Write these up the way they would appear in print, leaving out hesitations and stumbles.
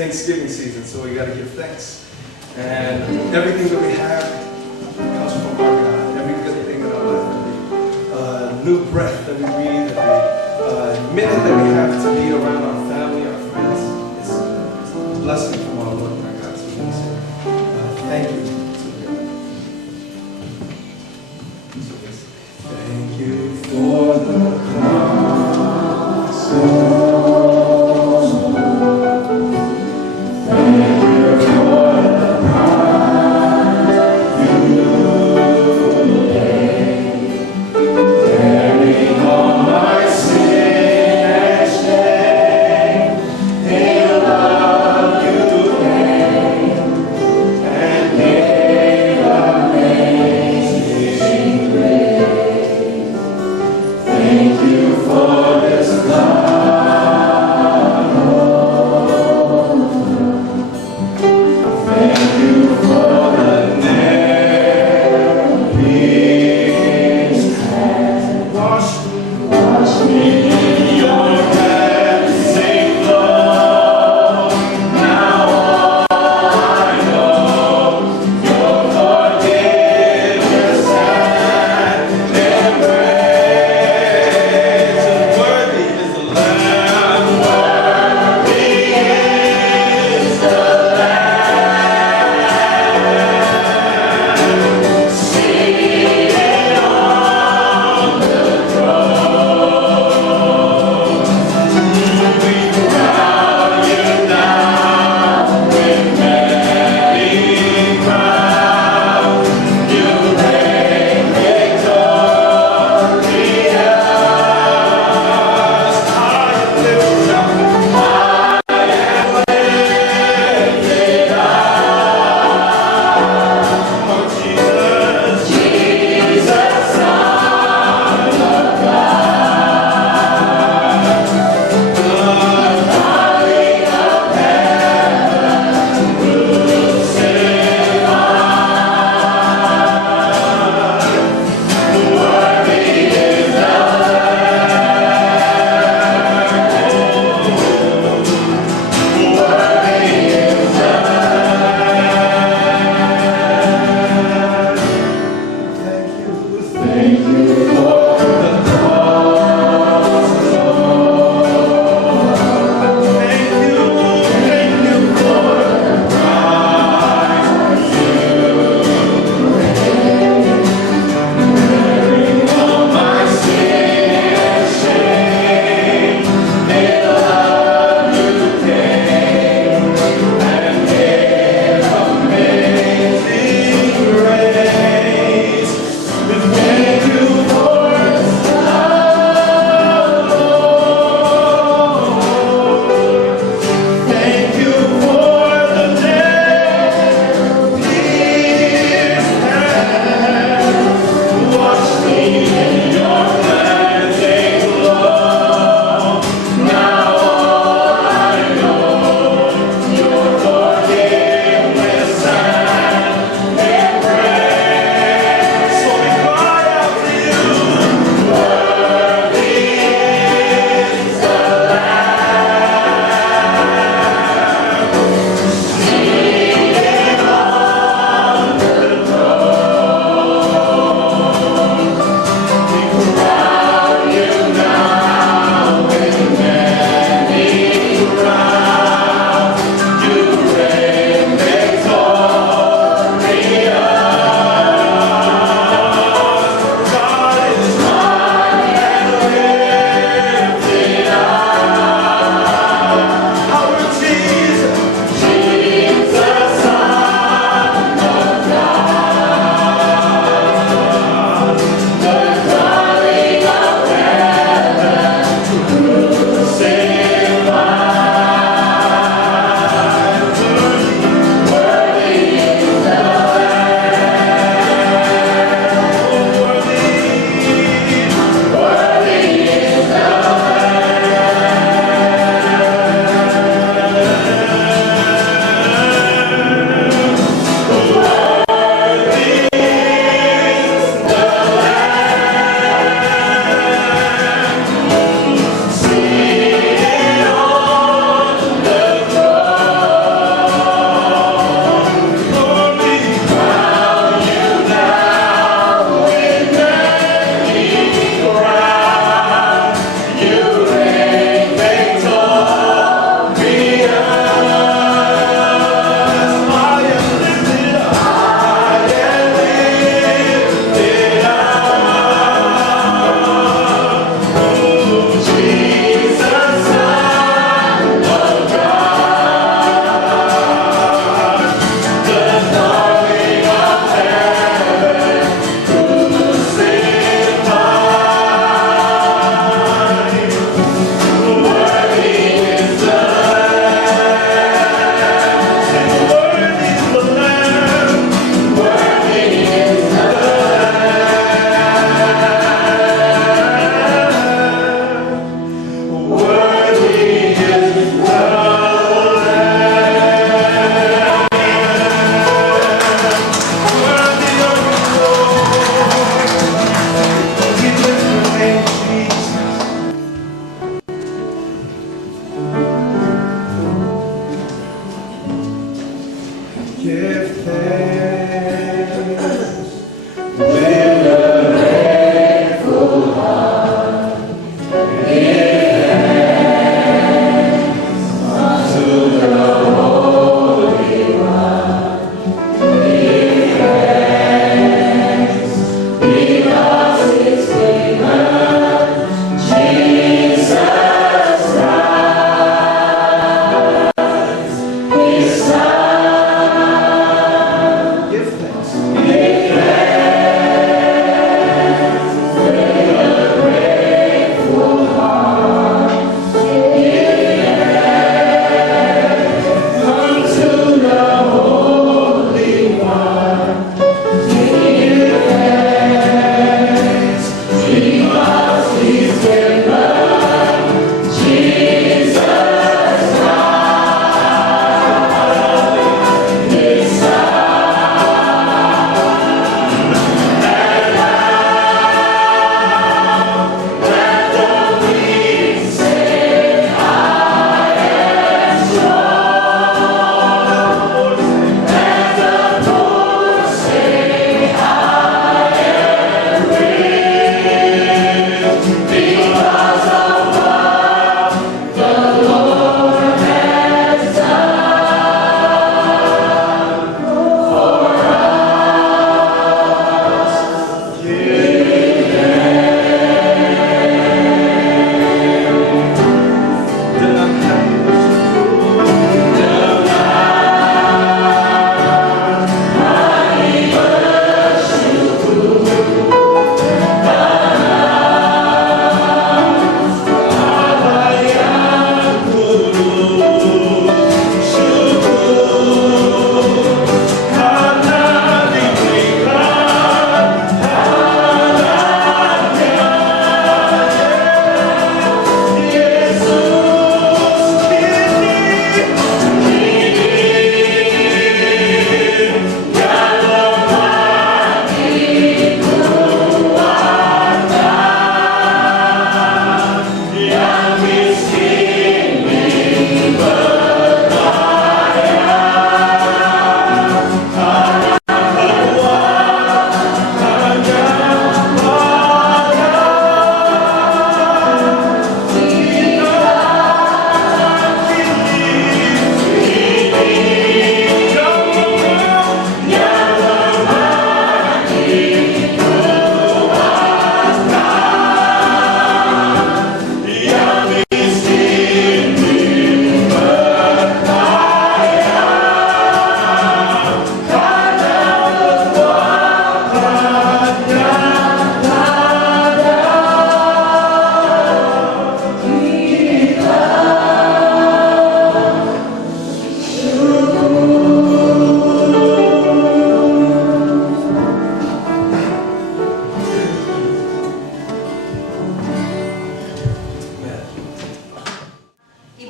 Thanksgiving season, so we got to give thanks. And everything that we have comes from our God. Every good thing in our life, every new breath that we breathe, every minute that we have to be around our family, our friends, it's a blessing from our Lord and our God. So we want to say thank you. Thank you for the cross.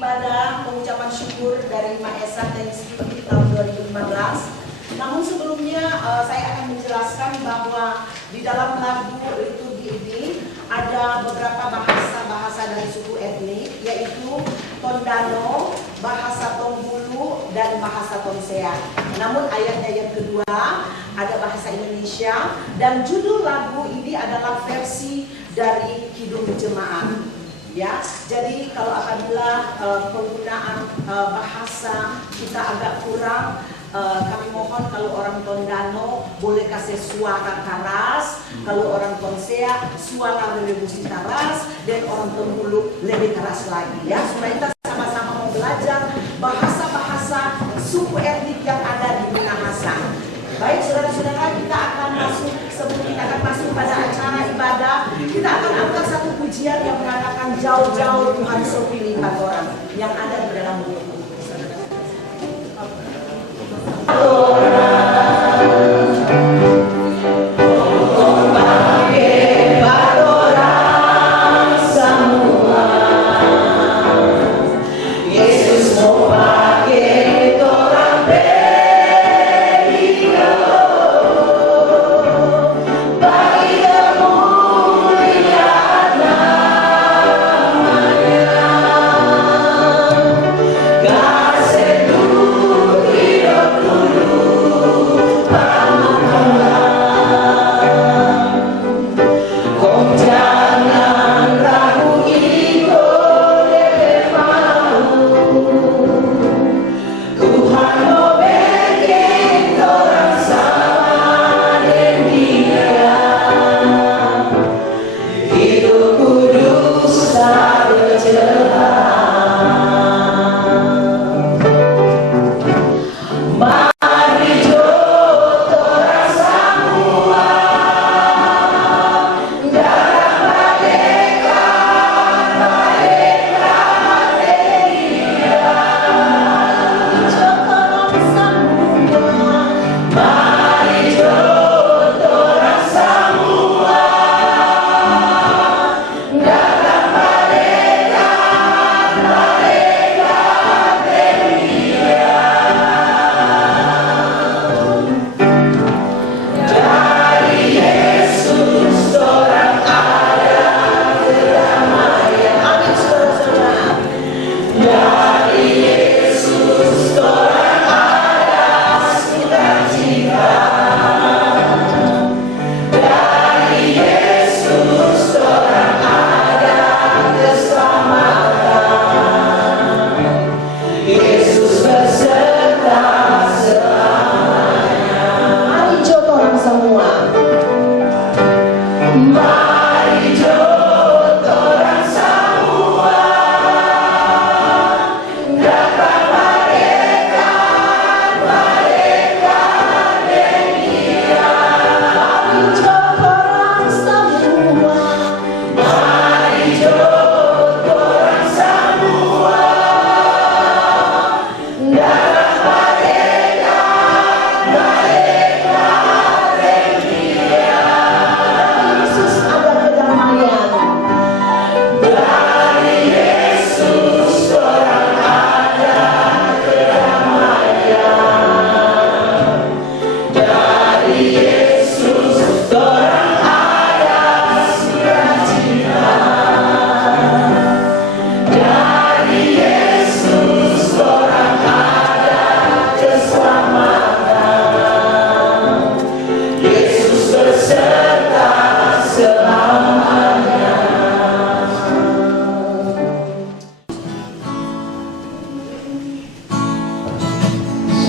ibadah pengucapan syukur dari Maesa Thanksgiving tahun 2015. Namun sebelumnya saya akan menjelaskan bahwa di dalam lagu liturgi ini ada beberapa bahasa dari suku etnik, yaitu Tondano, bahasa Tonggulu, dan bahasa Tonsea. Namun ayatnya yang kedua ada bahasa Indonesia, dan judul lagu ini adalah versi dari Kidung Jemaat. Ya, jadi kalau apabila penggunaan bahasa kita agak kurang, kami mohon kalau orang Tondano boleh kasih suara keras, kalau orang Tonsea suara lebih keras, dan orang Tonggulu lebih keras lagi. Ya, supaya kita sama-sama mau belajar bahasa-bahasa suku etnik yang ada di Minahasa. Baik, saudara-saudara, kita akan masuk, sebelum kita akan masuk pada acara ibadah, kita akan angkat satu pujian yang mengatakan jauh-jauh Tuhan sepilih orang yang ada di dalam buku.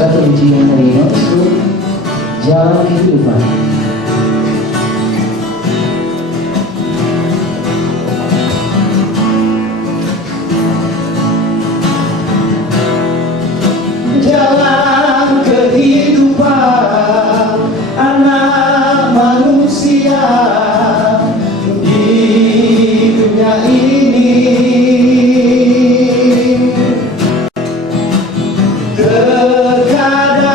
Satu ujian dari Yesus, jalan kehidupan. Jalan kehidupan anak manusia di dunia ini. Terkadang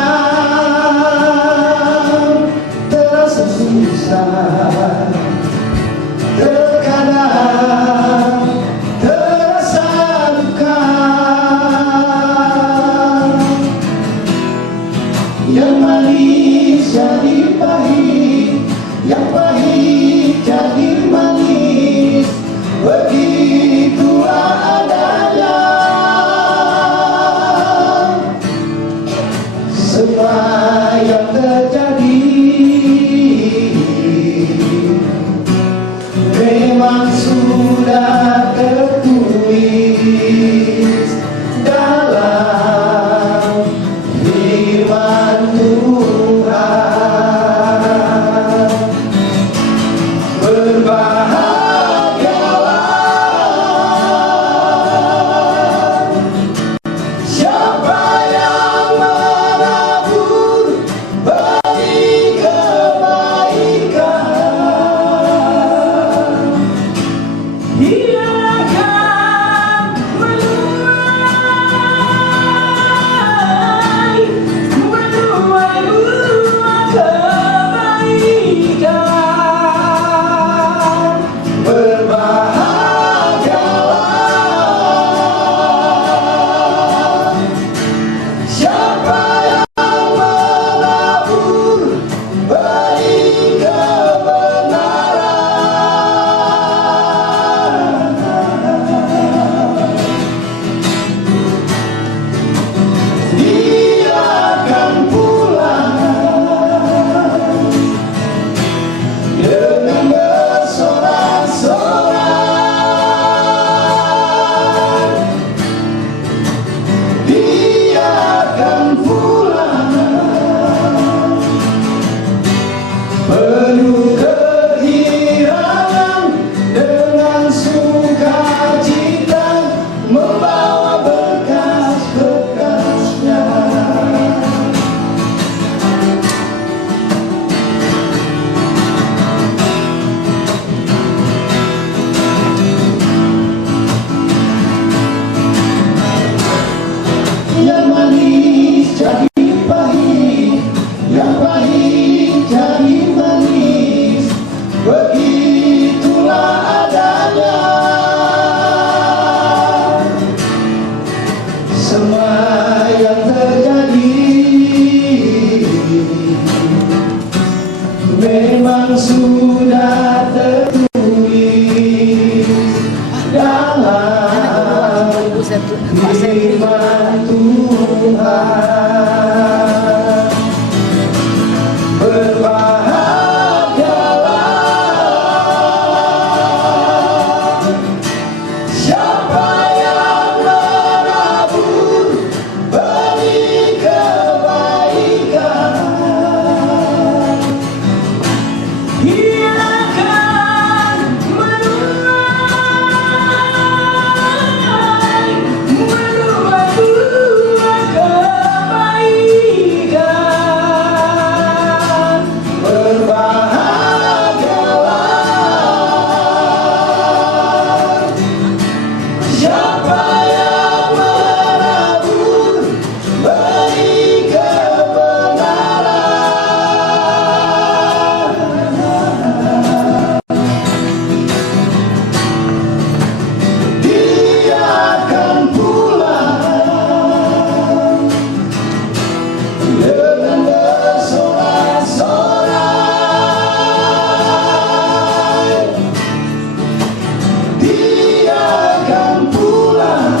Siapa yang menabur benih kebenaran, Dia akan pulang dengan bersorak-sorai. Dia akan pulang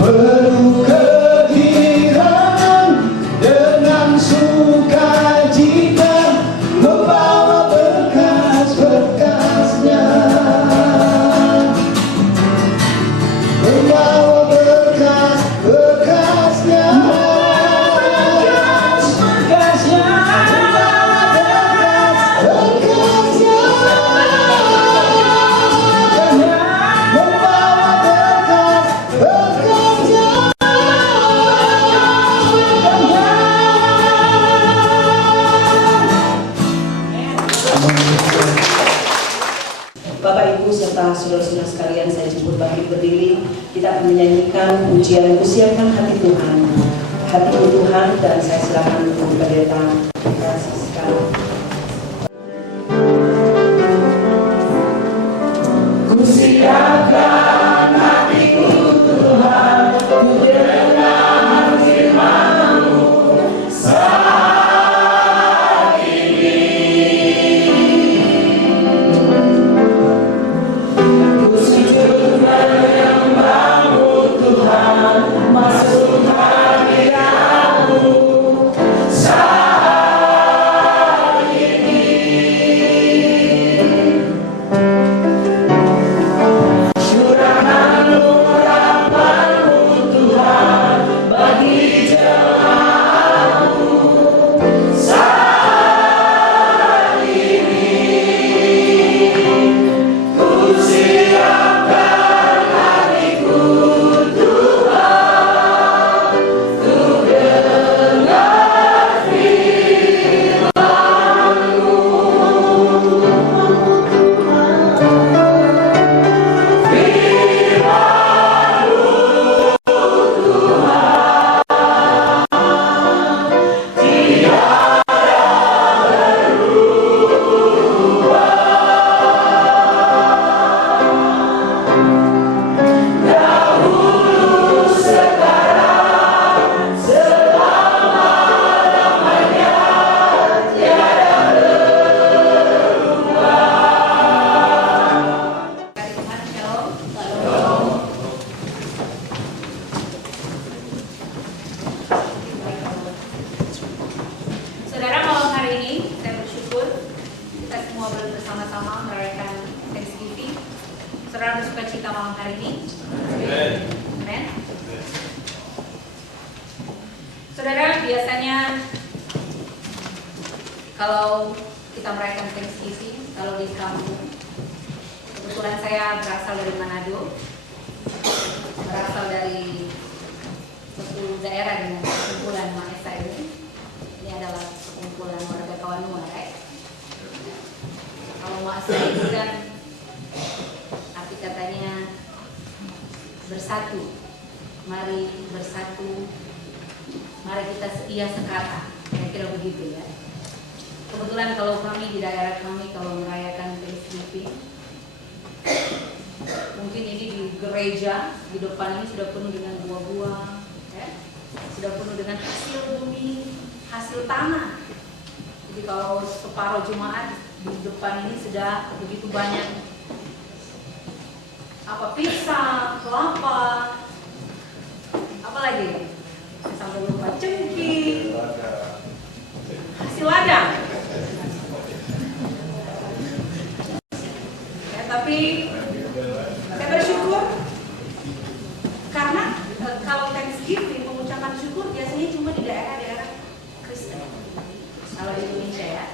penuh kegembiraan dengan sukacita, membawa berkas-berkasnya, membawa berkas-berkasnya, berkas-berkasnya, berkas-berkasnya, membawa berkas-berkasnya. Bapak Ibu serta saudara-saudara sekalian, saya jemput bangkit berdiri. Kita akan menyanyikan pujian Kusiapkan Hati Tuhan, hatiku Tuhan, dan saya silakan untuk pendeta Francisca. Kusiapkan hatiku Tuhan, ku dengar firman-Mu saat ini. Ku sujud menyembah-Mu Tuhan, masuk hadirat-Mu saat ini. Curahan urapan-Mu Tuhan bagi jemaat-Mu saat ini. Ku siapkan hatiku Tuhan, ku dengar firman-Mu. Tuhan, shalom. Saudara, malam hari ini saya bersyukur kita semua boleh bersama-sama merayakan Thanksgiving. Saudara bersuka cita malam hari ini? Amen. Saudara, biasanya kalau kita merayakan Thanksgiving, kalau di kampung, kebetulan saya berasal dari Manado, berasal dari satu daerah dengan kumpulan Maesa ini. Ini adalah kumpulan warga kawan Nuarai. Kalau Maesa itu kan arti katanya bersatu. Mari bersatu, mari kita setia sekata. Kira-kira begitu ya. Kebetulan kalau kami di daerah kami kalau merayakan Thanksgiving, mungkin ini di gereja di depan ini sudah penuh dengan buah-buah, ya? Sudah penuh dengan hasil bumi, hasil tanah. Jadi kalau separuh jemaat di depan ini sudah begitu banyak pisang, kelapa, apa lagi? Sampai lupa cengkih, hasil ladang. Ya, tapi saya bersyukur karena kalau Thanksgiving pengucapan syukur biasanya cuma di daerah-daerah Kristen. Kalau di Indonesia ya,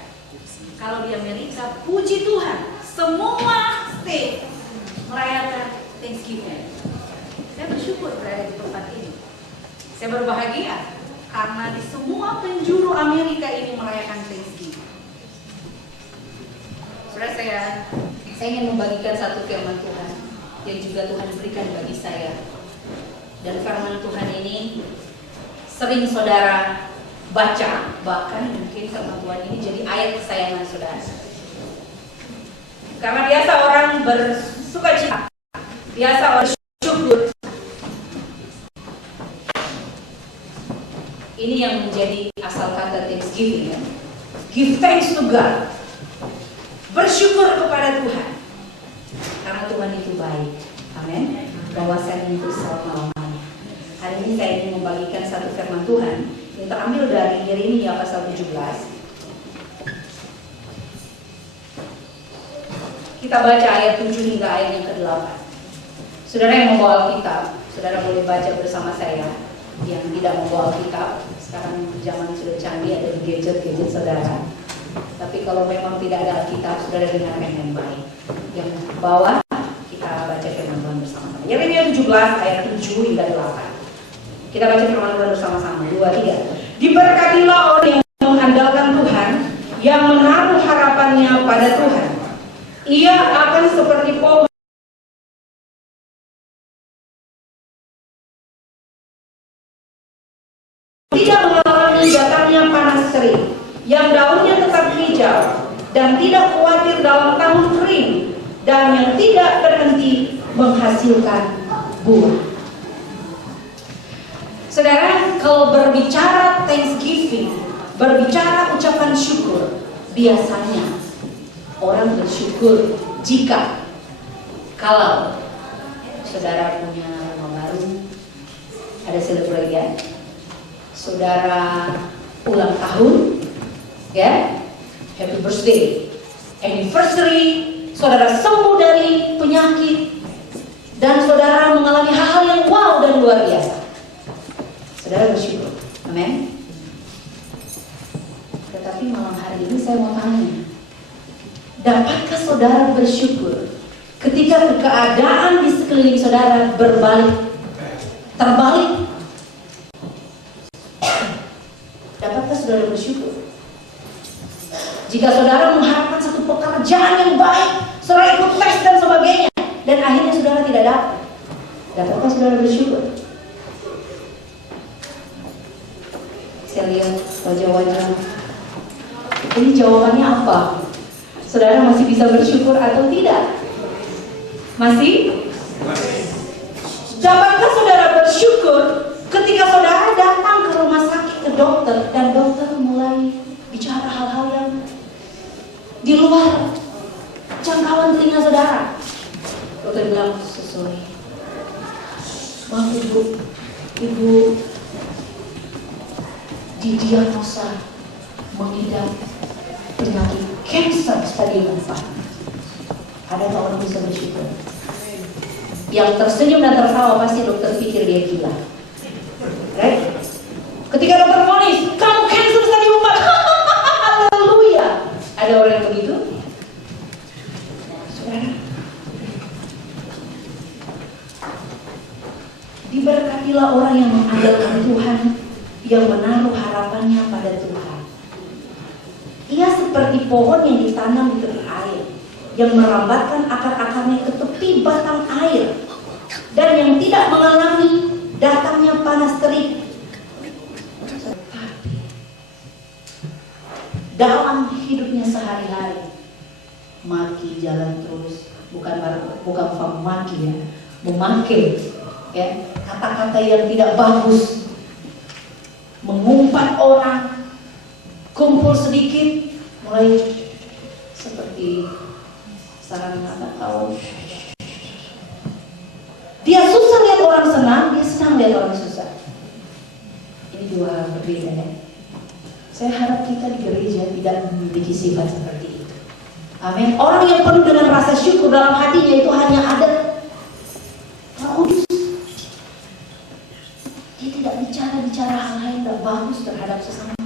kalau di Amerika puji Tuhan semua state merayakan Thanksgiving. Saya bersyukur berada di tempat ini. Saya berbahagia karena di semua penjuru Amerika ini merayakan Thanksgiving. Saudara, saya Saya ingin membagikan satu firman Tuhan yang juga Tuhan berikan bagi saya. Dan firman Tuhan ini sering saudara baca, bahkan mungkin firman Tuhan ini jadi ayat kesayangan saudara. Karena biasa orang bersukacita, biasa orang bersyukur. Ini yang menjadi asal kata thanksgiving, ya. Give thanks to God. Bersyukur kepada Tuhan. Karena Tuhan itu baik. Amin. Bahwasanya itu selama-lamanya. Hari ini saya ingin membagikan satu firman Tuhan yang terambil dari Yeremia pasal 17. Kita baca ayat 7 hingga ayat yang ke-8. Saudara yang membawa Alkitab, saudara boleh baca bersama saya. Yang tidak membawa Alkitab, sekarang zaman sudah canggih, ada gadget-gadget saudara. Tapi kalau memang tidak ada Alkitab, saudara dengarkan yang baik. Yang bawah, kita baca firman Tuhan bersama-sama. Yeremia 17 ayat 7 hingga 8. Kita baca firman Tuhan bersama-sama. 2, 3. Diberkatilah orang yang mengandalkan Tuhan, yang menaruh harapannya pada Tuhan. Ia akan seperti pohon tidak mengalami datangnya panas terik, yang daunnya tetap hijau dan tidak khawatir dalam tahun kering, dan yang tidak berhenti menghasilkan buah. Saudara, kalau berbicara thanksgiving, berbicara ucapan syukur, biasanya orang bersyukur jika kalau saudara punya rumah baru, ada celebrate ya, saudara ulang tahun, ya, happy birthday, anniversary, saudara sembuh dari penyakit, dan saudara mengalami hal-hal yang wow dan luar biasa. Saudara bersyukur, amin. Tetapi malam hari ini saya mau tanya, dapatkah saudara bersyukur ketika keadaan di sekeliling saudara berbalik, terbalik? Dapatkah saudara bersyukur jika saudara mengharapkan satu pekerjaan yang baik, saudara ikut tes dan sebagainya, dan akhirnya saudara tidak dapat? Dapatkah saudara bersyukur? Saya lihat wajah-wajah. Ini jawabannya apa? Saudara masih bisa bersyukur atau tidak? Masih? Dapatkah saudara bersyukur ketika saudara datang ke rumah sakit, ke dokter, dan dokter mulai bicara hal-hal yang di luar jangkauan telinga saudara? Dokter bilang, sorry, maaf ibu didiagnosa mengidap penyakit kanker stadium 4. Adakah orang bisa bersyukur? Yang tersenyum dan tertawa pasti dokter pikir dia gila. Right? Ketika dokter vonis, kamu kanker stadium 4. Haleluya. Ada orang yang begitu? Saudara, diberkatilah orang yang mengandalkan Tuhan, yang menaruh harapannya pada Tuhan. Ia seperti pohon yang ditanam di tepi air, yang merambatkan akar-akarnya ke tepi batang air, dan yang tidak mengalami datangnya panas terik. Tetapi dalam hidupnya sehari-hari, maki jalan terus, bukan maki ya, memakai ya kata-kata yang tidak bagus, mengumpat orang, kumpul sedikit, mulai seperti sarang anak tahu. Dia susah lihat orang senang, dia senang lihat orang susah. Ini dua hal berbeda ya. Saya harap kita di gereja tidak memiliki sifat seperti itu. Amin. Orang yang penuh dengan rasa syukur dalam hatinya itu hanya ada Roh Kudus. Dia tidak bicara hal-hal yang tidak bagus terhadap sesama.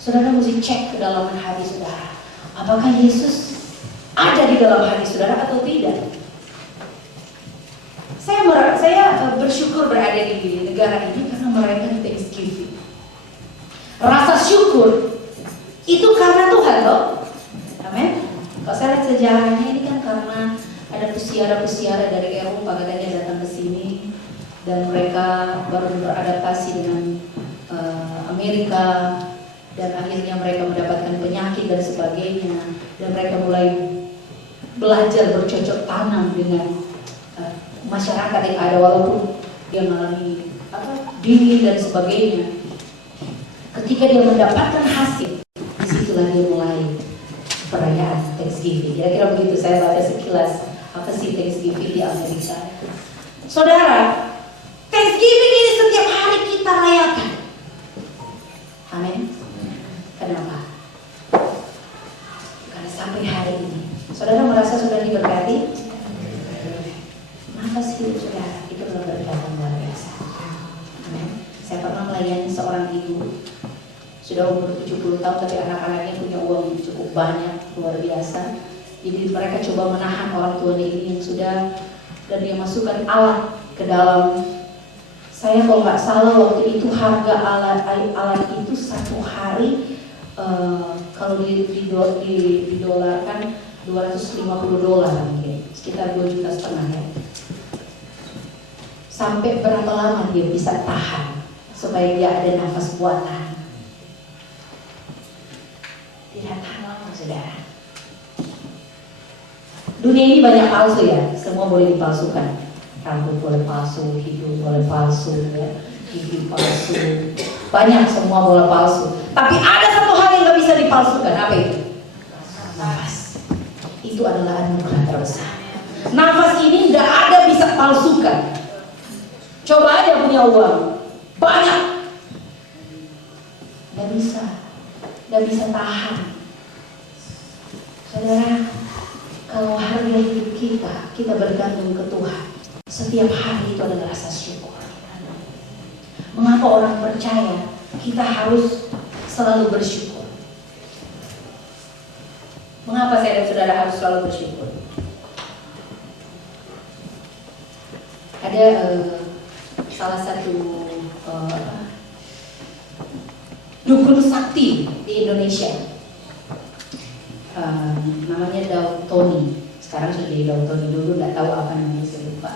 Saudara mesti cek ke dalam hati saudara. Apakah Yesus ada di dalam hati saudara atau tidak? Saya bersyukur berada di negara ini karena merayakan Thanksgiving. Rasa syukur itu karena Tuhan loh. Amin. saya lihat sejarahnya ini kan karena ada peziarah-peziarah dari Eropa katanya datang ke sini dan mereka baru beradaptasi dengan Amerika dan akhirnya mereka mendapatkan penyakit dan sebagainya dan mereka mulai belajar bercocok tanam dengan masyarakat yang ada walaupun dia mengalami dingin dan sebagainya. Ketika dia mendapatkan hasil, disitulah dia mulai perayaan Thanksgiving. Kira-kira begitu saya baca sekilas apa sih Thanksgiving di Amerika. Saudara, Thanksgiving ini setiap hari kita rayakan. Amin. Kenapa? Karena sampai hari ini, saudara merasa sudah diberkati? Nafas hidup saudara itu adalah berkat yang luar biasa. Amin. Saya pernah melayani seorang ibu sudah umur 70 tahun tapi anak-anaknya punya uang cukup banyak, luar biasa. Jadi mereka coba menahan orang tuanya ini yang sudah, dan dia masukkan alat ke dalam. Saya kalau nggak salah waktu itu harga alat itu satu hari kalau didolarkan $250 mungkin, sekitar 2,5 juta ya. Sampai berapa lama dia bisa tahan supaya dia ada nafas buatan? Tidak tahan lama, saudara. Dunia ini banyak palsu ya, semua boleh dipalsukan. Rambut boleh palsu, hidung boleh palsu, ya, gigi palsu, banyak semua boleh palsu. Tapi ada satu hal yang nggak bisa dipalsukan, apa itu? Nafas. Itu adalah anugerah terbesar. Nafas ini tidak ada bisa palsukan. Coba aja punya uang banyak, nggak bisa tahan. Saudara, kalau harga hidup kita bergantung ke Tuhan. Setiap hari itu adalah rasa syukur. Mengapa orang percaya kita harus selalu bersyukur? Mengapa saya dan saudara harus selalu bersyukur? Ada salah satu dukun sakti di Indonesia, namanya Daud Tony. Sekarang sudah jadi Daud Tony, dulu nggak tahu apa namanya, saya lupa.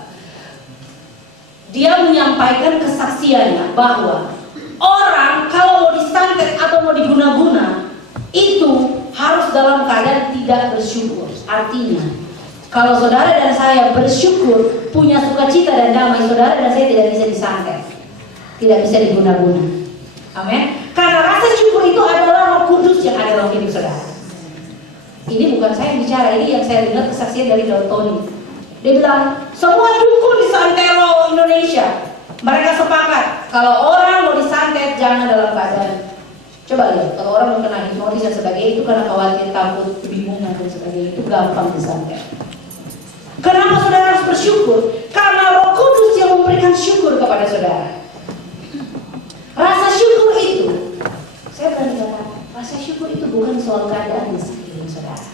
Dia menyampaikan kesaksiannya bahwa orang kalau mau disantet atau mau diguna-guna itu harus dalam keadaan tidak bersyukur. Artinya kalau saudara dan saya bersyukur, punya sukacita dan damai, saudara dan saya tidak bisa disantet, tidak bisa diguna-guna. Amin. Karena rasa syukur itu adalah Roh Kudus yang ada dalam hidup saudara. Ini bukan saya yang bicara, ini yang saya dengar kesaksian dari Daud Tony. Dia bilang, semua dukun di santero Indonesia, mereka sepakat kalau orang mau disantet jangan dalam keadaan. Coba lihat, kalau orang mau kena hipnotis dan sebagainya itu karena khawatir, takut, kebingungan dan sebagainya, itu gampang disantet. Kenapa saudara harus bersyukur? Karena Roh Kudus yang memberikan syukur kepada saudara. Rasa syukur itu, saya berani katakan, rasa syukur itu bukan soal keadaan di sekeliling saudara.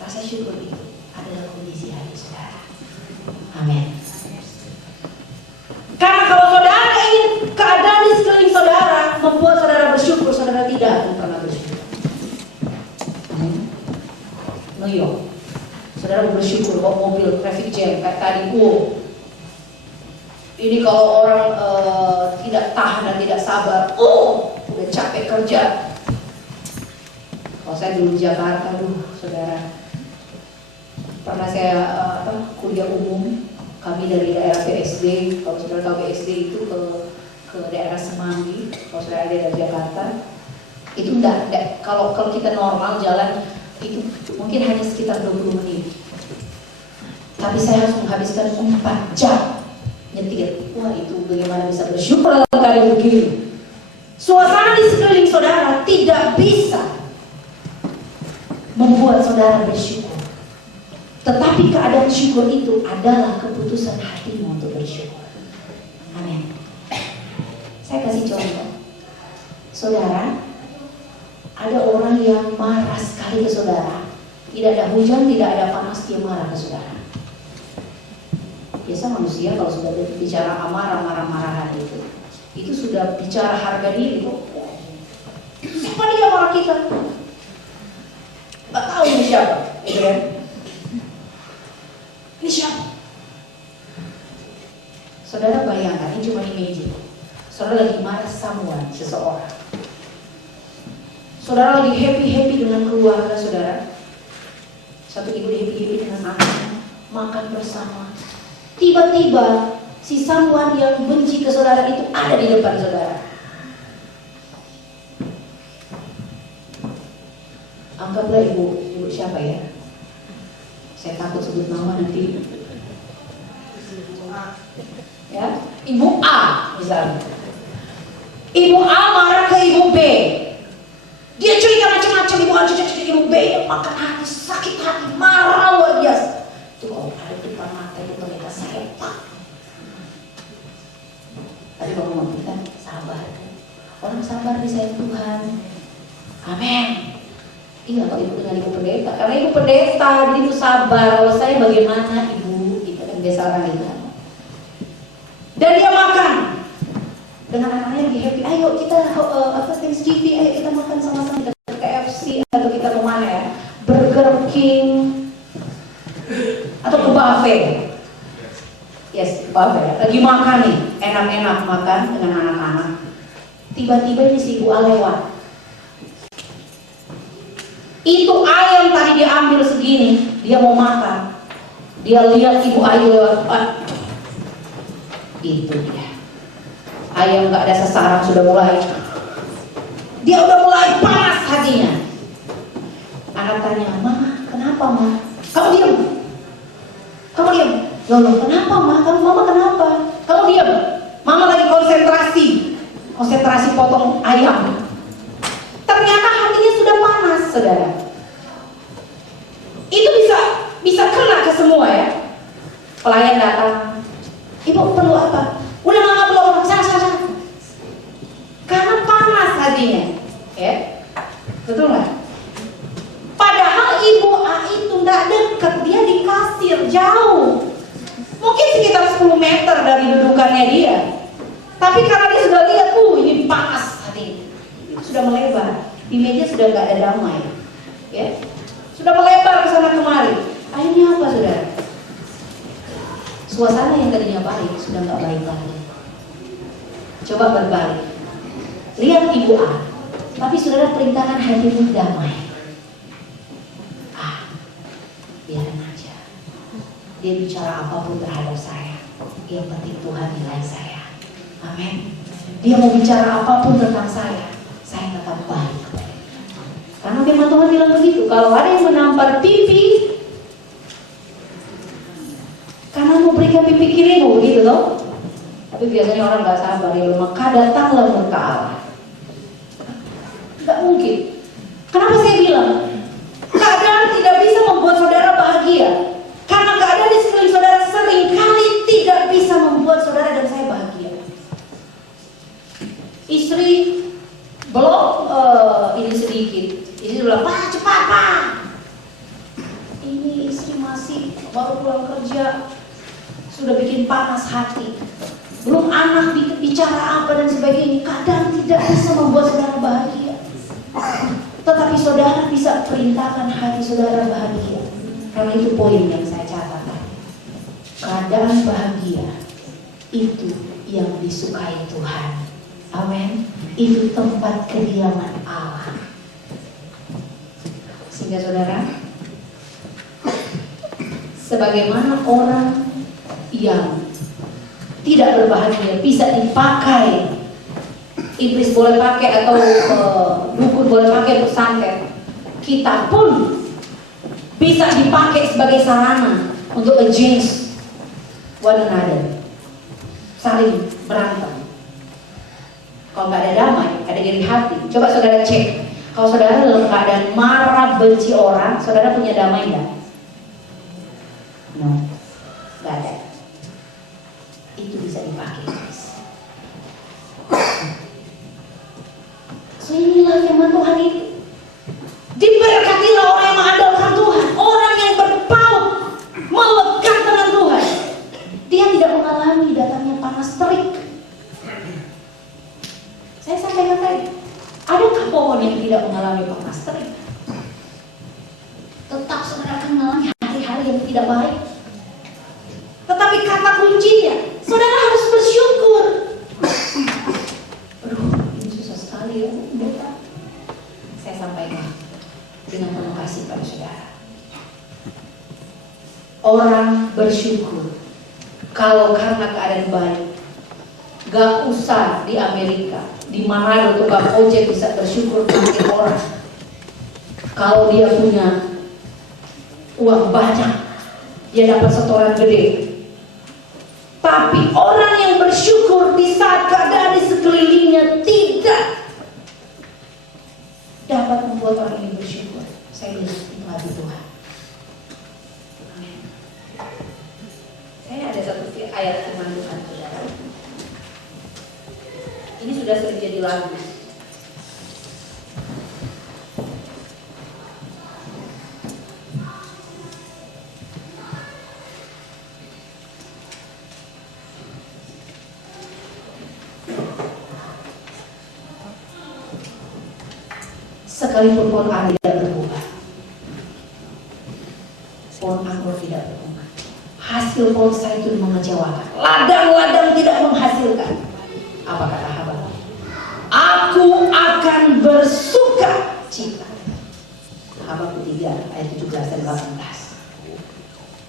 Rasa syukur itu adalah kondisi hati saudara. Amin. Karena kalau saudara ingin keadaan di sekeliling saudara membuat saudara bersyukur, saudara tidak akan pernah bersyukur. Amin. New York, saudara bersyukur bawa mobil traffic jam kayak tadi. Ini kalau orang tidak tahan dan tidak sabar, udah capek kerja. Kalau saya dulu di Jakarta, saudara, pernah saya kuliah umum, kami dari daerah BSD. Kalau saudara tahu BSD itu ke daerah Semanggi. Kalau saudara ada dari Jakarta, itu enggak kalau kita normal jalan itu mungkin hanya sekitar 20 menit. Tapi saya harus menghabiskan 4 jam nyetir. Wah, itu bagaimana bisa bersyukur dalam keadaan begini. Suasana di sekeliling saudara tidak bisa membuat saudara bersyukur. Tetapi keadaan syukur itu adalah keputusan hatimu untuk bersyukur. Amin. Saya kasih contoh. Saudara, ada orang yang marah sekali ke saudara. Tidak ada hujan, tidak ada panas, dia marah ke saudara. Biasa manusia kalau sudah bicara amarah, marah-marahan itu sudah bicara harga diri. Siapa dia marah kita? nggak tahu ini siapa, gitu kan? Ini siapa? Saudara bayangkan, ini cuma image. Saudara lagi marah someone, seseorang. Saudara lagi happy dengan keluarga saudara. Satu ibu happy dengan anaknya, makan bersama. Tiba-tiba si someone yang benci ke saudara itu ada di depan saudara. Anggaplah ibu siapa ya? Saya takut sebut nama nanti. Ya, Ibu A misalnya. Ibu A marah ke Ibu B. Dia cerita macam-macam, Ibu A cerita Ibu B, makan hati, sakit hati, marah luar biasa. Itu kalau ada di depan mata itu ternyata setan. Tadi kamu ngomong kita sabar. Orang sabar disayang Tuhan. Amin. Iya kalau ibu dengan ibu pendeta, karena ibu pendeta jadi itu sabar. Kalau saya bagaimana ibu, kita kan biasa orang itu. Dan dia makan dengan anaknya lagi happy. Ayo kita Thanksgiving, ayo kita makan sama-sama ke KFC atau kita kemana ya? Burger King atau ke buffet. Yes, buffet. Lagi makan nih, enak-enak makan dengan anak-anak. Tiba-tiba ini si ibu A lewat. Itu ayam tadi diambil segini, dia mau makan. Dia lihat ibu ayam lewat. Itu dia. Ayam gak ada sesarang sudah mulai. Dia udah mulai panas hatinya. Anak tanya, "Mama, kenapa Ma? Kamu diam. Kamu diam. Loh, kenapa Ma? Mama kenapa? Kamu diam. Mama lagi konsentrasi potong ayam." Ternyata hatinya sudah panas, saudara. Itu bisa kena ke semua ya. Pelayan datang, "Ibu perlu apa?" "Udah Mama belum, sana. Karena panas hatinya, ya, betul nggak? Padahal ibu A itu nggak dekat, dia di kasir jauh, mungkin sekitar 10 meter dari dudukannya dia. Tapi karena dia sudah lihat, ini panas hatinya, sudah melebar, di meja sudah nggak ada damai, ya, sudah melebar ke sana kemari. Akhirnya apa saudara? Suasana yang tadinya baik sudah nggak baik lagi. Coba berbalik, lihat ibu A, tapi saudara perintahkan hatimu damai. Biarin aja, dia bicara apapun terhadap saya, yang penting Tuhan nilai saya. Amin. Dia mau bicara apapun tentang saya tetap baik. Karena firman Tuhan bilang begitu, kalau ada yang menampar pipi karena mau berikan pipi kirimu, gitu loh. Tapi biasanya orang gak sabar, ya maka datanglah murka Allah. Gak mungkin. Kenapa saya bilang keadaan tidak bisa membuat saudara bahagia? Karena keadaan di sekeliling saudara sering kali tidak bisa membuat saudara dan saya bahagia. Istri belum ini sedikit, istri bilang, "Pak, cepat Pak." Ini istri masih baru pulang kerja, sudah bikin panas hati. Belum anak bicara apa dan sebagainya. Kadang tidak bisa membuat saudara bahagia. Tetapi saudara bisa perintahkan hati saudara bahagia. Karena itu poin yang saya catat. Keadaan bahagia itu yang disukai Tuhan. Amin. Itu tempat kediaman Allah. Sehingga saudara, sebagaimana orang yang tidak berbahagia bisa dipakai, iblis boleh pakai atau dukun boleh pakai untuk santet, kita pun bisa dipakai sebagai sarana untuk against one another, saling berantem. Kalau nggak ada damai, ada iri hati. Coba saudara cek, kalau saudara dalam keadaan marah, benci orang, saudara punya damai nggak? No, nggak ada. Itu bisa dipakai, guys. So inilah firman Tuhan itu. Diberkatilah orang yang mengandalkan Tuhan, orang yang berpaut, melekat dengan Tuhan. Dia tidak mengalami datangnya panas terik. Saya sampaikan tadi, adakah pohon yang tidak mengalami panas terik? tetap saudara akan mengalami hari-hari yang tidak baik. Tetapi kata kuncinya, saudara harus bersyukur. Aduh, ini susah sekali ya. Saya sampaikan dengan penuh kasih pada saudara. Orang bersyukur kalau karena keadaan baik. Gak usah di Amerika, di Manado tukang ojek bisa bersyukur pakai orang. Kalau dia punya uang banyak, dia dapat setoran gede. Tapi orang yang bersyukur di saat keadaan di sekelilingnya tidak dapat membuat orang ini bersyukur. Saya bilang itu hati Tuhan. Amin. Saya ada satu ayat firman Tuhan, saudara. Ini sudah sering jadi lagu. Sekalipun pohon ara tidak berbuah, pohon anggur tidak berbuah, hasil pohon zaitun mengecewakan, ladang-ladang tidak menghasilkan. Apa kata Haba? Aku akan bersuka cita. Habakuk 3 ayat 17 dan 18.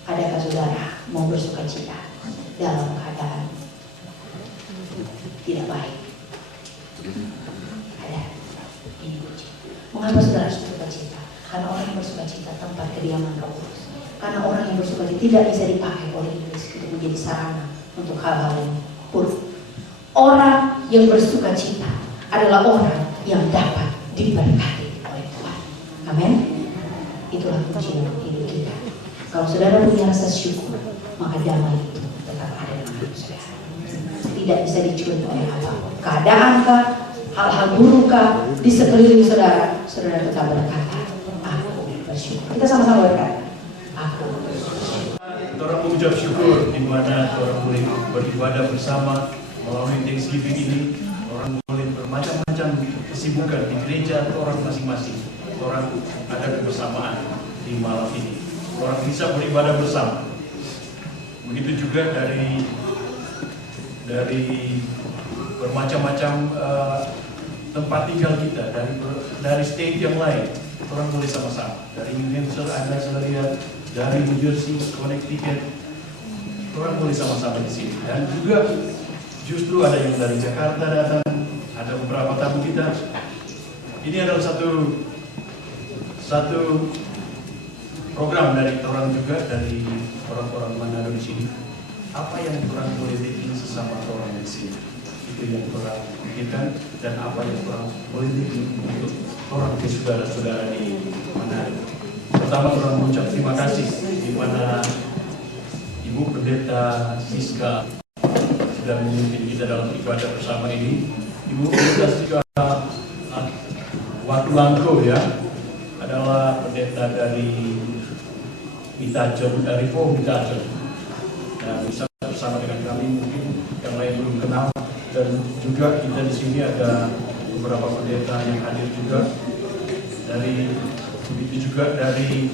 Adakah saudara mau bersuka cita dalam keadaan tidak baik? Ada. Ini kunci. Mengapa saudara harus bersuka cita? Karena orang yang bersuka cita tempat kediaman Roh Kudus. Karena orang yang bersuka cita tidak bisa dipakai oleh iblis untuk menjadi sarana untuk hal-hal yang buruk. Orang yang bersuka cita adalah orang yang dapat diberkati oleh Tuhan. Amin. Itulah kunci untuk hidup kita. Kalau saudara punya rasa syukur, maka damai itu tetap ada dalam hidup saudara. Tidak bisa dicuri oleh apapun. Keadaankah, hal-hal burukkah di sekeliling saudara, saudara tetap berkata, aku bersyukur. Kita sama-sama berkata, aku bersyukur. Orang mengucap syukur di mana orang boleh beribadah bersama melalui Thanksgiving ini. Orang boleh bermacam-macam kesibukan di gereja atau orang masing-masing. Orang ada kebersamaan di malam ini. Orang bisa beribadah bersama. Begitu juga dari bermacam-macam tempat tinggal kita, dari state yang lain. Orang boleh sama-sama. Dari New Hampshire ada saudara, dari New Jersey, Connecticut. Orang boleh sama-sama di sini. Dan juga justru ada yang dari Jakarta datang, ada beberapa tamu kita. Ini adalah satu program dari orang juga, dari orang-orang Manado di sini. Apa yang orang boleh bikin sesama orang di sini? Itu yang orang pikirkan, dan apa yang orang boleh bikin untuk orang di saudara-saudara di Manado. Pertama, orang mengucap terima kasih di mana Ibu Pendeta Siska sudah memimpin kita dalam ibadah bersama ini. Ibu Pendeta Siska Watu Langko ya, adalah pendeta dari Mitajon, dari Reform Mitajon. Nah, bisa bersama dengan kami, mungkin yang lain belum kenal. Dan juga kita di sini ada beberapa pendeta yang hadir juga. Begitu juga dari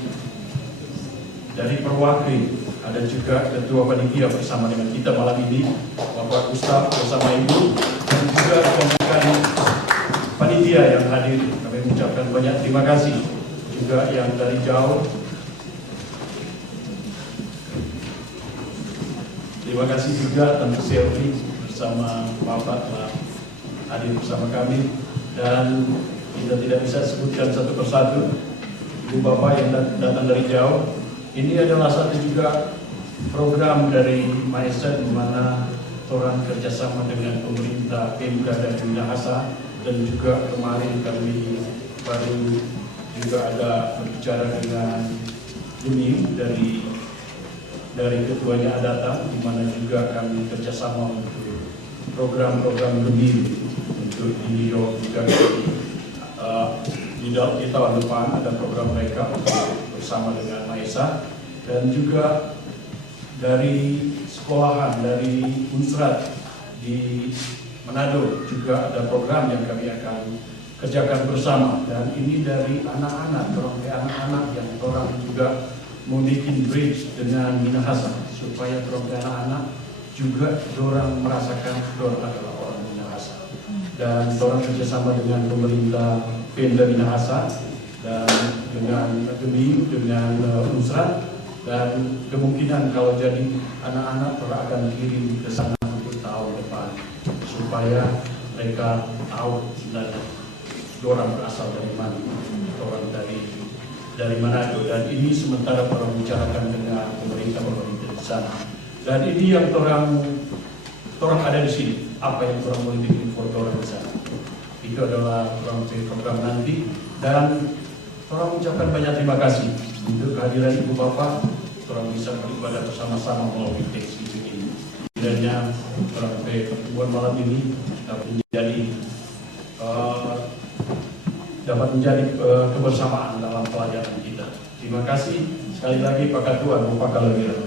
perwakilan. Ada juga ketua panitia bersama dengan kita malam ini, Bapak Ustaz bersama Ibu, dan juga rekan-rekan panitia yang hadir. Kami mengucapkan banyak terima kasih. Juga yang dari jauh, terima kasih juga Tante Selvi bersama Bapak telah hadir bersama kami. Dan kita tidak bisa sebutkan satu persatu Ibu Bapak yang datang dari jauh. Ini adalah satu juga program dari Maesa di mana orang kerjasama dengan pemerintah Pemda dan Minahasa, dan juga kemarin kami baru juga ada berbicara dengan Uni dari ketuanya datang, di mana juga kami kerjasama untuk program-program Uni untuk di New York juga. Di tahun depan ada program mereka bersama dengan Maesa, dan juga dari sekolahan, dari Unsrat di Manado juga ada program yang kami akan kerjakan bersama. Dan ini dari anak-anak, orang anak-anak yang orang juga membuat bridge dengan Minahasa supaya orang anak-anak juga orang merasakan orang adalah orang Minahasa. Dan orang kerjasama dengan pemerintah Pemda Minahasa dan dengan Gemiu, dengan Nusrat, dan kemungkinan kalau jadi anak-anak orang akan kirim ke sana untuk tahun depan supaya mereka tahu sebenarnya orang berasal dari mana, orang dari Manado. Dan ini sementara orang bicarakan dengan pemerintah di sana. Dan ini yang orang ada di sini, apa yang orang boleh bikin foto orang di sana. Itu adalah program nanti. Dan orang mengucapkan banyak terima kasih untuk kehadiran Ibu Bapak. Orang bisa beribadah bersama-sama melalui teks ini. Kiranya orang pertemuan malam ini dapat menjadi kebersamaan dalam pelajaran kita. Terima kasih sekali lagi Pak Ketua Bapak Kalawira.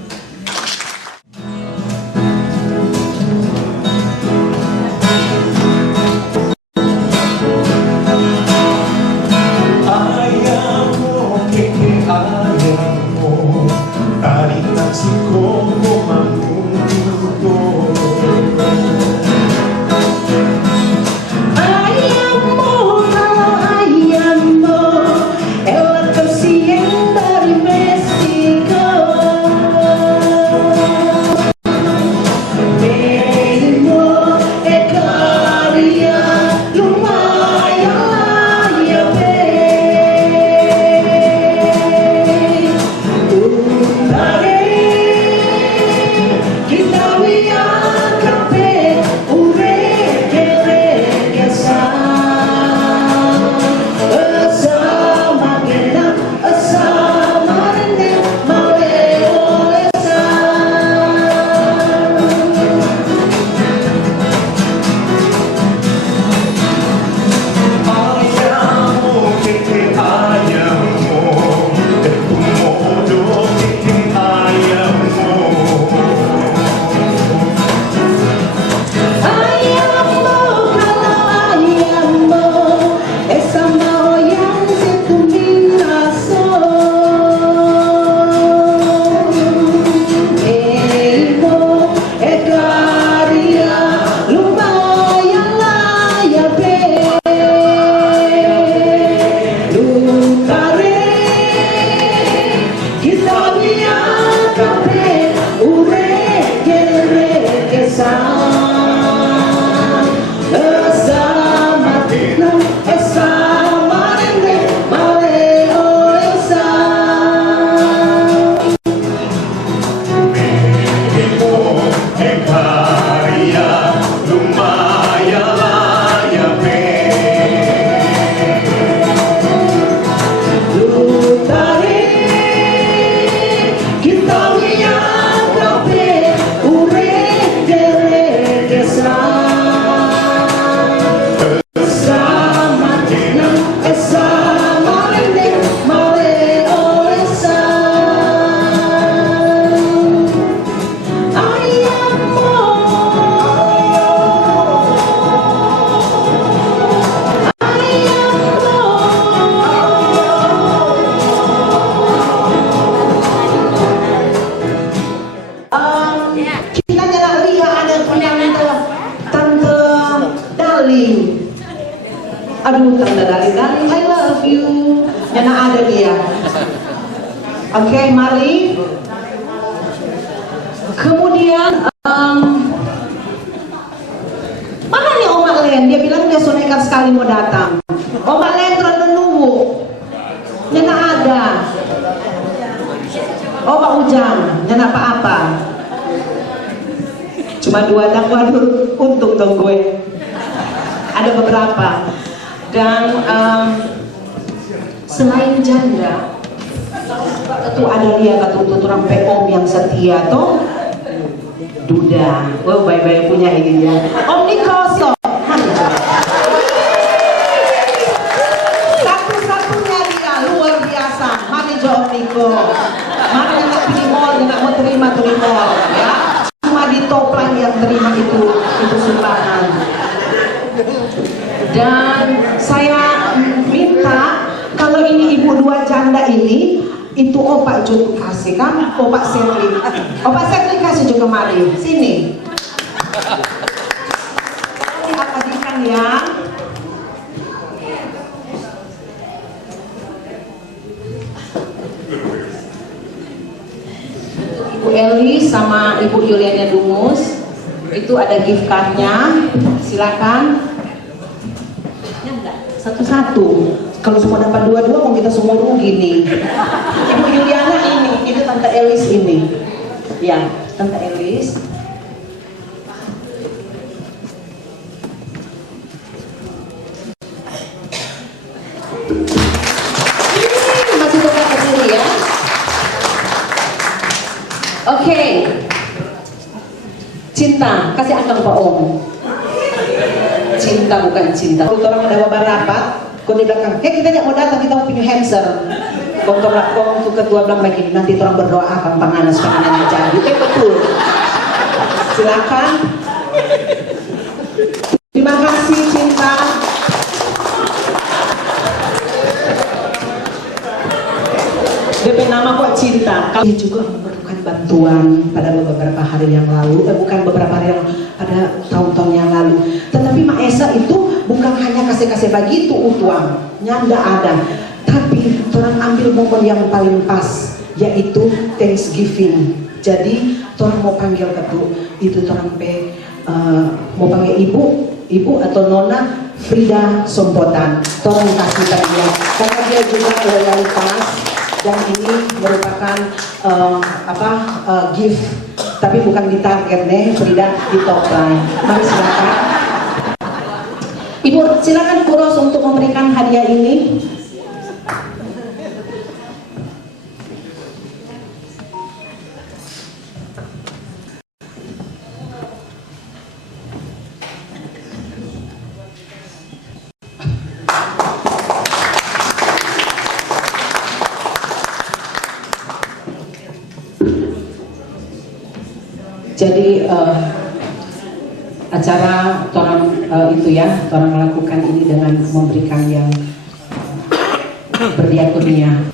Aduh, Tante Dali, I love you. Yana ada dia. Oke, mari. Kemudian, mana nih Oma Len? Dia bilang dia nekat sekali mau datang. Oma Len terus nunggu. Yana ada. Oh, Pak Ujang, yana apa-apa. Cuma 2 anak, waduh, untung dong gue. Ada beberapa. Dan selain janda, itu ada dia ketuturan POM yang setia tuh Duda. Wah, baik-baik punya ini dia. Om Nikoso, satu-satunya dia luar biasa. Mari Jo Om Niko. Mana yang nak pilih mall, yang nak mau terima tuh di mall, ya. Cuma di toplang yang terima itu sumbangan. Dan saya minta kalau ini ibu dua janda ini, itu opak juga kasih kan, opak Setli kasih juga mari sini. Lihat adikan ya. Ibu Eli sama Ibu Yuliana Dumus, itu ada gift cardnya, silakan. Satu-satu. Kalau semua dapat dua-dua, mau kita semua rugi nih. Ibu Yuliana ini, itu Tante Elis ini. Ya, Tante Elis. Masih tetap berdiri ya. Oke. Cinta, kasih akang Pak Om. Cinta bukan cinta. Kalau orang ada babar rapat, kau di belakang, kita tidak mau datang, kita mau punya hamster. Kau tuh ketua bilang lagi, nanti orang berdoa akan panganas panganan jadi. Betul. Silakan. Terima kasih Cinta. DP nama kok Cinta. Kami juga memerlukan bantuan pada beberapa hari yang lalu, bukan beberapa hari yang pada tahun-tahun yang lalu. Tetapi Mak Esa itu bukan hanya kasih-kasih begitu uang, nyanda ada. Tapi orang ambil momen yang paling pas, yaitu Thanksgiving. Jadi orang mau panggil ketua, itu orang mau panggil ibu atau nona Frida Sompotan. Orang kasih dia, karena dia juga loyalitas. Dan ini merupakan gift, tapi bukan di target nih, Frida di top line. Mari silakan. Ibu silakan Kuros untuk memberikan hadiah ini. Jadi acara orang itu ya, orang melakukan ini dengan memberikan yang berdiat kurnia.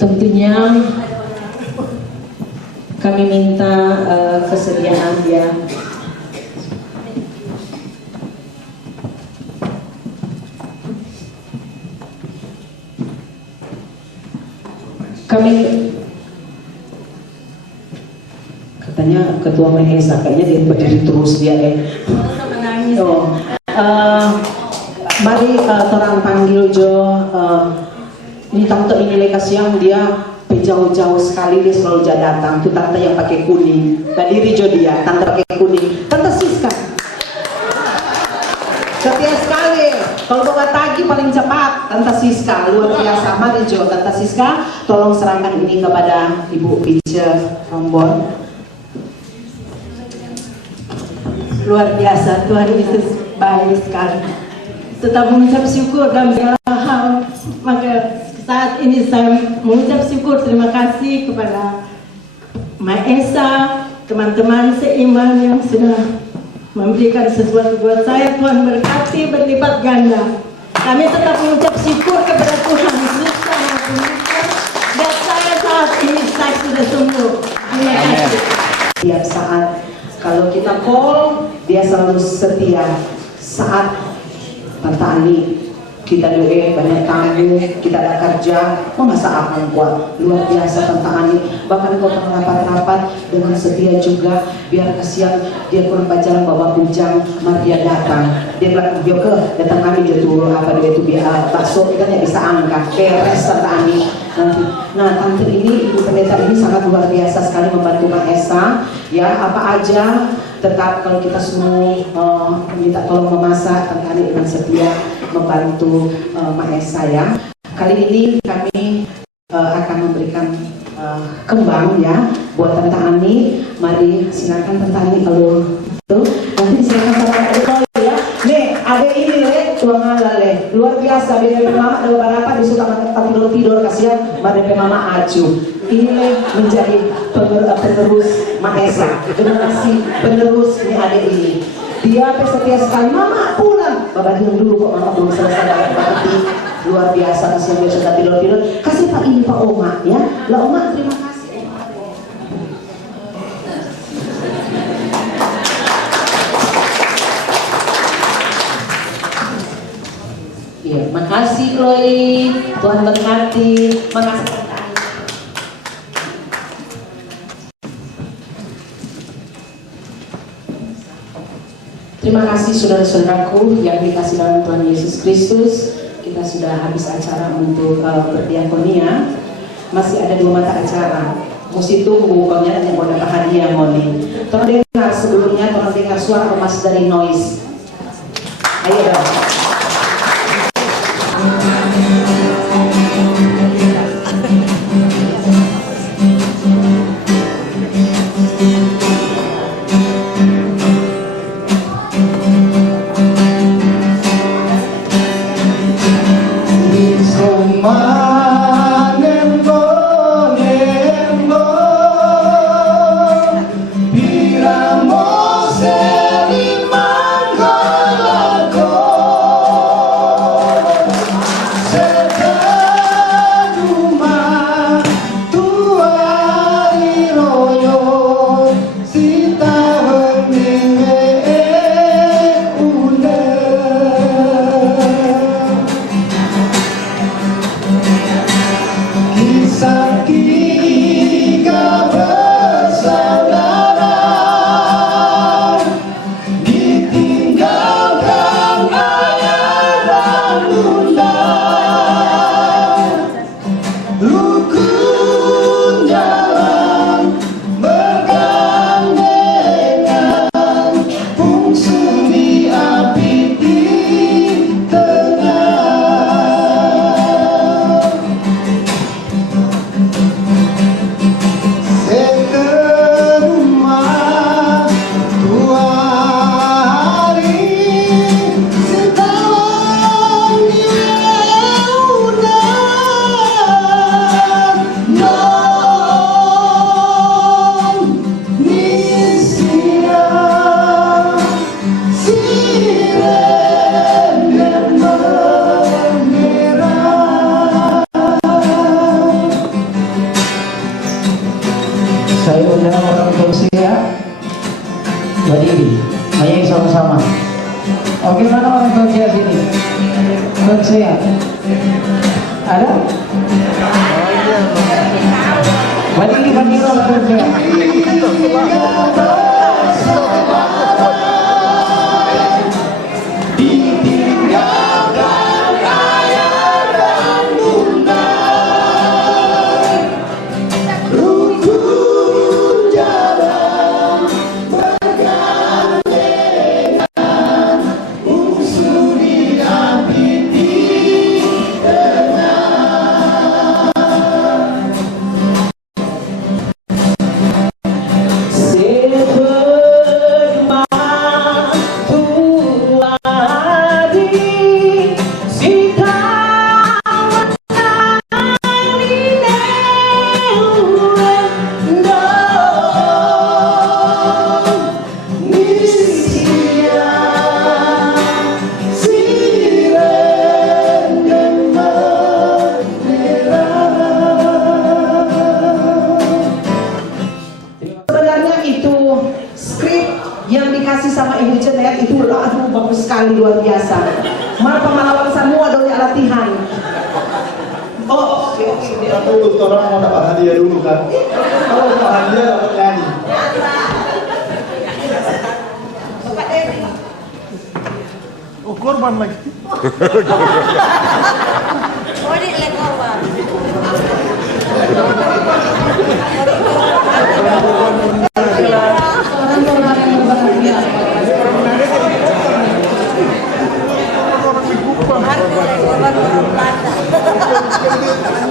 Tentunya kami minta kesediaan dia. Kami katanya ketua Mahesa, kayaknya dia berdiri terus dia Oh. Mari orang panggil Jo ini tante ini lekas yang dia jauh-jauh sekali dia selalu datang. Itu tante yang pakai kuning. Berdiri Jo dia, tante pakai kuning. Tante Siska. Setia sekali. Kalau bawa tagi paling cepat, Tante Siska luar biasa. Mari Jo, Tante Siska, tolong serahkan ini kepada Ibu Pice Rombon. Luar biasa, Tuhan Yesus baik sekali. Tetap mengucap syukur dalam segala hal. Maka saat ini saya mengucap syukur, terima kasih kepada Mak Esa, teman-teman seiman yang sudah memberikan sesuatu buat saya. Tuhan berkati berlipat ganda. Kami tetap mengucap syukur kepada Tuhan Yesus dan saya saat ini saya sudah sembuh. Terima kasih. Tiap saat kalau kita call, dia selalu setia. Saat Tante Ani, kita doa banyak tamu, kita ada kerja, masa akan kuat. Luar biasa Tante Ani. Bahkan kau pernah rapat-rapat dengan setia juga. Biar kasihan dia kurang pacaran bawa bujang, mari dia datang. Dia bilang, dia datang kami dia tuh apa dia tuh biar bakso kita tidak bisa angkat. Beres Tante Ani. Nah, tante ini, Ibu Pendeta ini sangat luar biasa sekali membantu Mak Esa. Ya, apa aja, tetap kalau kita semua minta tolong memasak, Tante Ani dengan setia membantu Mak Esa ya. Kali ini kami akan memberikan kembang ya buat Tante Ani. Mari silakan Tante Ani kalau itu. Nanti silakan Tante Ani ya. Nih, ada ini tuang alale luar biasa. Beda mama ada beberapa disuka makan tidur kasihan. Mari mama acu. Ini menjadi penerus Mak Esa. Generasi penerus ini ada ini. Dia setia sekali. Mama pulang. Bapak diam dulu kok mama belum selesai dapat berarti luar biasa kasihan dia sudah tidur. Kasih Pak ini Pak Oma ya. Lah Oma terima kasih. Iya, makasih Chloe. Tuhan berkati. Makasih. Terima kasih saudara-saudaraku yang dikasih dalam Tuhan Yesus Kristus. Kita sudah habis acara untuk berdiakonia. Masih ada 2 mata acara. Mesti tunggu pokoknya yang mau dapat hadiah Moni. Tolong dengar sebelumnya, tolong dengar suara emas dari noise. Ayo dong.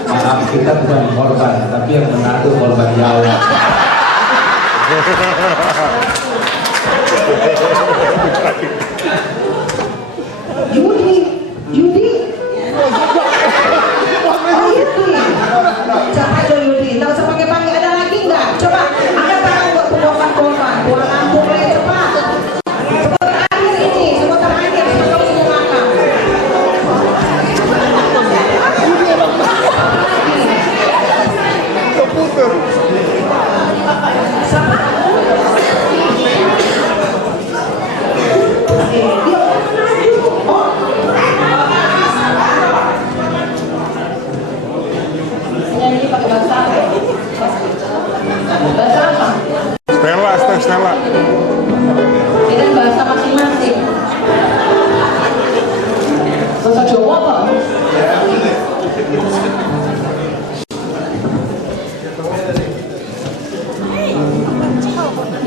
Maaf, kita bukan korban, tapi yang mengatur korban Jawa. Yudi. Oh itu. Siapa aja Yudi? Tahu usah pakai ada lagi nggak? Coba angkat tangan buat pembuatan korban. Buat ampun cepat. Sebut terakhir ini, sebut terakhir. Oke, dia nyanyi pakai bahasa apa ya? Bahasa apa? Stella. Dengan bahasa masing-masing. Bahasa Jawa apa?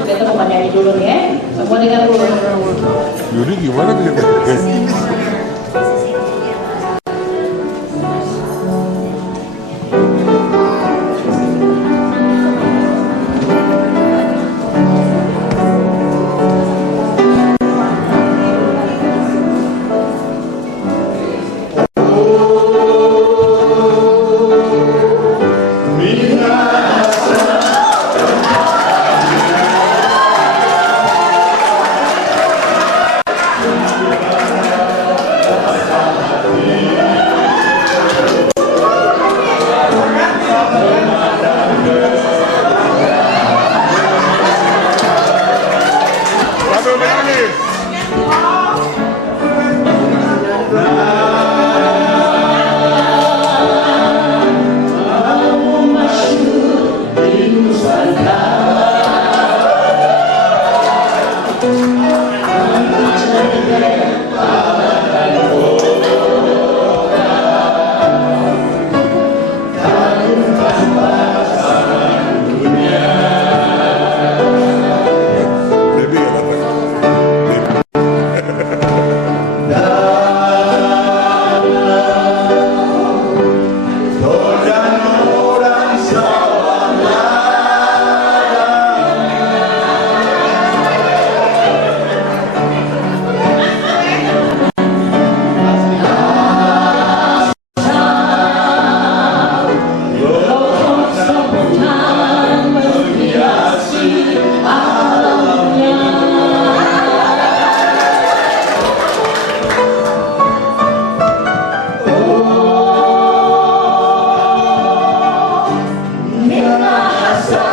Kita mau nyanyi dulu nih ya. Semua dengar dulu. Yudi gimana nih? Minahasa